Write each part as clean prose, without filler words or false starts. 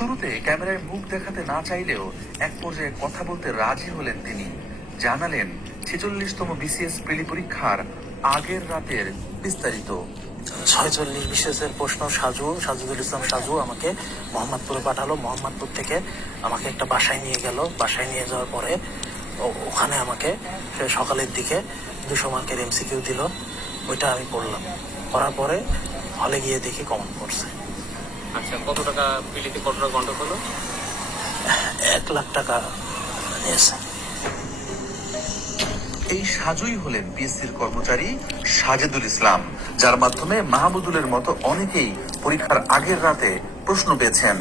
শুরুতে ক্যামেরায় মুখ দেখাতে না চাইলেও এক পর্যায়ে কথা বলতে রাজি হলেন তিনি। জানালেন 46তম বিসিএস প্রিলি পরীক্ষার আগের রাতের বিস্তারিত। 46 বিশেষের প্রশ্ন সাজুদুল ইসলাম সাজু আমাকে মোহাম্মদপুরে পাঠালো। মোহাম্মদপুর থেকে আমাকে একটা বাসায় নিয়ে গেল। বাসায় নিয়ে যাওয়ার পরে ওখানে আমাকে সকালের দিকে 200 মার্কের এমসিকিউ দিল। ওইটা আমি পড়লাম। পড়ার পরে হলে গিয়ে দেখি কমন পড়ছে। আচ্ছা, কত টাকা পিলিতে কত টাকা গন্ডক হলো? 1 লাখ টাকা নিয়েছে। এই সাজুই হলেন পিএসসির কর্মচারী সাজেদুল ইসলাম, যার মাধ্যমে মাহমুদুলের মতো অনেকেই পরীক্ষার আগের রাতে প্রশ্ন পেয়েছেন।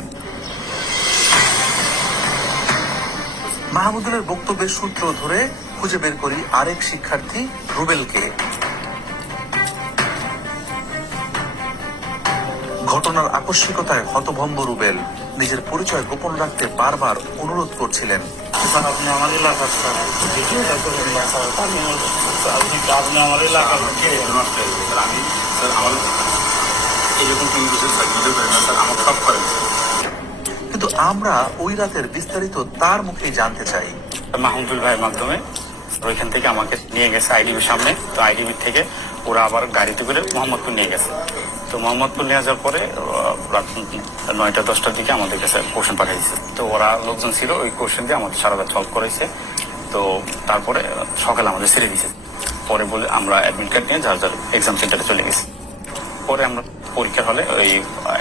মাহমুদুলের বক্তব্যের সূত্র ধরে খুঁজে বের করি আরেক শিক্ষার্থী রুবেলকে। ঘটনার আকস্মিকতায় হতভম্ব রুবেল নিজের পরিচয় গোপন রাখতে বারবার অনুরোধ করছিলেন। আপনি আমার এলাকার ভিডিওটা করেন না স্যার, আপনি আমার এলাকার আমি স্যার আমার এরকম ভিডিও করেন না স্যার, আমার সব করেন। কিন্তু আমরা ওই রাতের বিস্তারিত তার মুখেই জানতে চাই। মাহমুদুল ভাইয়ের মাধ্যমে ওইখান থেকে আমাকে নিয়ে গেছে আইডিবির সামনে। তো আইডিবি থেকে ওরা আবার গাড়িতে করে মোহাম্মদপুর নিয়ে গেছে। তো মোহাম্মদপুর নিয়ে যাওয়ার পরে রাত 9টা-10টার দিকে আমাদের কাছে কোশ্চেন পাঠিয়েছে। তো ওরা লোকজন ছিল, ওই কোশ্চেন দিয়ে আমাদের সারা রাত সলভ করেছে। তো তারপরে সকালে আমাদের ছেড়ে দিয়েছে। পরে বলে আমরা অ্যাডমিট কার্ড নিয়ে যার যার এক্সাম সেন্টারে চলে গেছি। পরে আমরা পরীক্ষার হলে ওই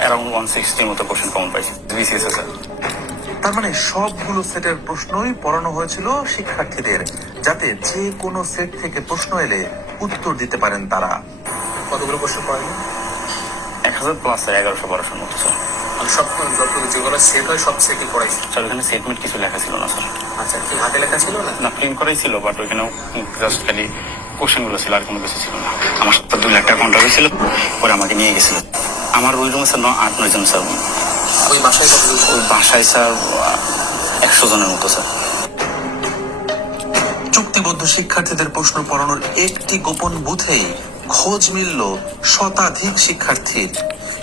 অ্যারাউন্ড 160 মতো কোশ্চেন কমন পাইছি বিসিএস এ। তার মানে সবগুলো সেটের প্রশ্নই পড়ানো হয়েছিল শিক্ষার্থীদের, যাতে যে কোনো সেট থেকে প্রশ্ন এলে উত্তর দিতে পারেন তারা। কতগুলো প্রশ্ন পড়েন? 1000+ 1100-1200 মতো স্যার। সব যেগুলো সেট হয় সব সেটই পড়াইছে স্যার ওখানে সেটমেন্ট কিছু লেখা ছিল না স্যার। আচ্ছা, কি হাতে লেখা ছিল না? না, প্রিন্ট করাই ছিল, বাট ওইখানেও জাস্ট খালি কোশ্চেন গুলো ছিল, আর কোনো কিছু ছিল না। আমার সাথে 2 লাখ টাকা কন্ট্রাক্ট ছিল, পরে আমাকে নিয়ে গেছিল। আমার রুল রুমে স্যার 8-9 জন স্যার। ওই বাসায় কতগুলো? ওই বাসায় স্যার 100 জনের মতো স্যার। চুক্তিবদ্ধ শিক্ষার্থীদের প্রশ্ন পড়ানোর একটি গোপন বুথেই খোঁজ মিলল শতাধিক শিক্ষার্থীর।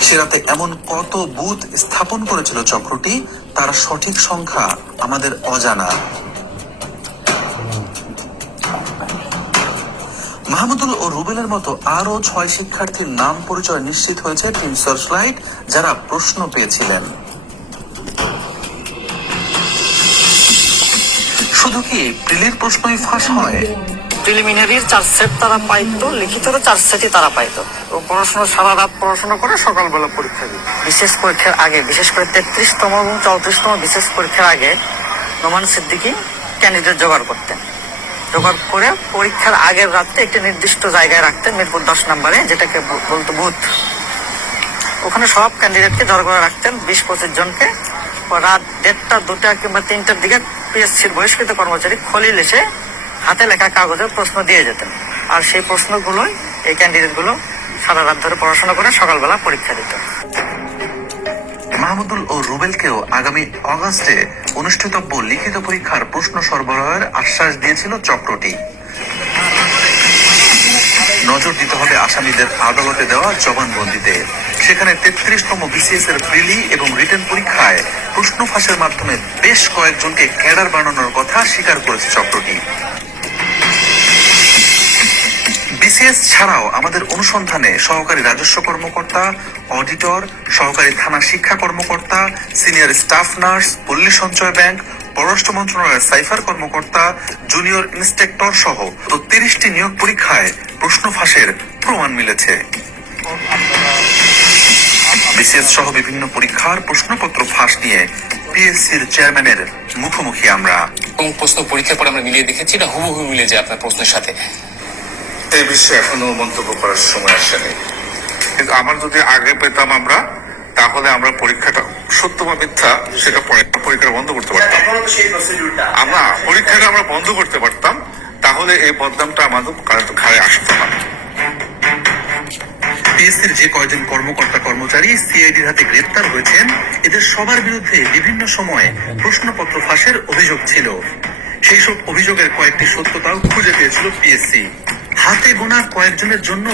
সে রাতে এমন কত বুথ স্থাপন করেছিল চক্রটি, তার সঠিক সংখ্যা আমাদের অজানা। মাহমুদুল ও রুবেলের মতো আরো 6 শিক্ষার্থীর নাম পরিচয় নিশ্চিত হয়েছে টিম সার্চলাইট, যারা প্রশ্ন পেয়েছিলেন। শুধু কি প্রিলির প্রশ্নই ফাঁস হয়? প্রিলিমিনারির 4 সেট তারা পাইতো, লিখিতরও 4 সেটই তারা পাইতো। ও পড়াশোনা সারা রাত পড়াশোনা করে সকালবেলা পরীক্ষা দিত। বিশেষ পরীক্ষার আগে, বিশেষ করে 33তম এবং 34তম বিশেষ পরীক্ষার আগে নোমান সিদ্দিকী ক্যান্ডিডেট জোগাড় করতেন। জোগাড় করে পরীক্ষার আগের রাতে একটি নির্দিষ্ট জায়গায় রাখতেন, মিরপুর 10 নম্বরে, যেটাকে বলতো বুথ। ওখানে সব ক্যান্ডিডেটকে জড়ো করে রাখতেন, 20-25 জনকে। রাত 1টা, 2টা কিংবা 3টার দিকে পিএসসির বহিষ্কৃত কর্মচারী খলিল এসে হাতে লেখা কাগজের প্রশ্ন দিয়ে যেতেন। আর সেই প্রশ্নগুলোই এই ক্যান্ডিডেটগুলো সারা রাত ধরে পড়াশোনা করে সকালবেলা পরীক্ষা দিত। মাহমুদুল ও রুবেলকেও আগামী অগাস্টে অনুষ্ঠিতব্য লিখিত পরীক্ষার প্রশ্ন সরবরাহের আশ্বাস দিয়েছিল চক্রটি। নজর দিতে হবে আসামিদের আদালতে দেওয়া জবানবন্দিতে। সেখানে 33তম বিসিএস এর প্রিলি এবং রিটেন পরীক্ষায় প্রশ্ন ফাঁসের মাধ্যমে বেশ কয়েকজনকে ক্যাডার বানানোর কথা স্বীকার করেছে চক্রটি। বিসিএস ছাড়াও আমাদের অনুসন্ধানে সহকারী রাজস্ব কর্মকর্তা, অডিটর, সহকারী থানা শিক্ষা কর্মকর্তা, সিনিয়র স্টাফ নার্স, পল্লী সঞ্চয় ব্যাংক, পররাষ্ট্র মন্ত্রণালয়ের সাইফার কর্মকর্তা, জুনিয়র ইন্সপেক্টর সহ 30টি নিয়োগ পরীক্ষায় প্রশ্ন ফাঁসের প্রমাণ মিলেছে। বিসিএস সহ বিভিন্ন পরীক্ষার প্রশ্নপত্র ফাঁস নিয়ে পিএসসির চেয়ারম্যানের মুখোমুখি আমরা। প্রশ্ন পরীক্ষার পর আমরা মিলিয়ে দেখেছি, না হুবহু মিলে যায় আপনার প্রশ্নের সাথে? এই বিষয়ে এখনো মন্তব্য করার সময় আসেনি, কিন্তু আমার যদি আগে পেতাম আমরা, তাহলে আমরা পরীক্ষাটা সত্য বা মিথ্যা সেটা পরীক্ষা বন্ধ করতে পারতাম। আমরা পরীক্ষাটা আমরা বন্ধ করতে পারতাম, তাহলে এই বদনামটা আমাদের ঘাড়ে আসতো না। পিএসসির যে কয়জন কর্মকর্তা কর্মচারী সিআইডির হাতে গ্রেপ্তার হয়েছেন, এদের সবার বিরুদ্ধে বিভিন্ন সময়ে প্রশ্নপত্র ফাঁসের অভিযোগ ছিল। সেই সব অভিযোগের কয়েকটি সত্যতাও খুঁজে পেয়েছিল পিএসসি। হাতে গোনা কয়েকজনের জন্য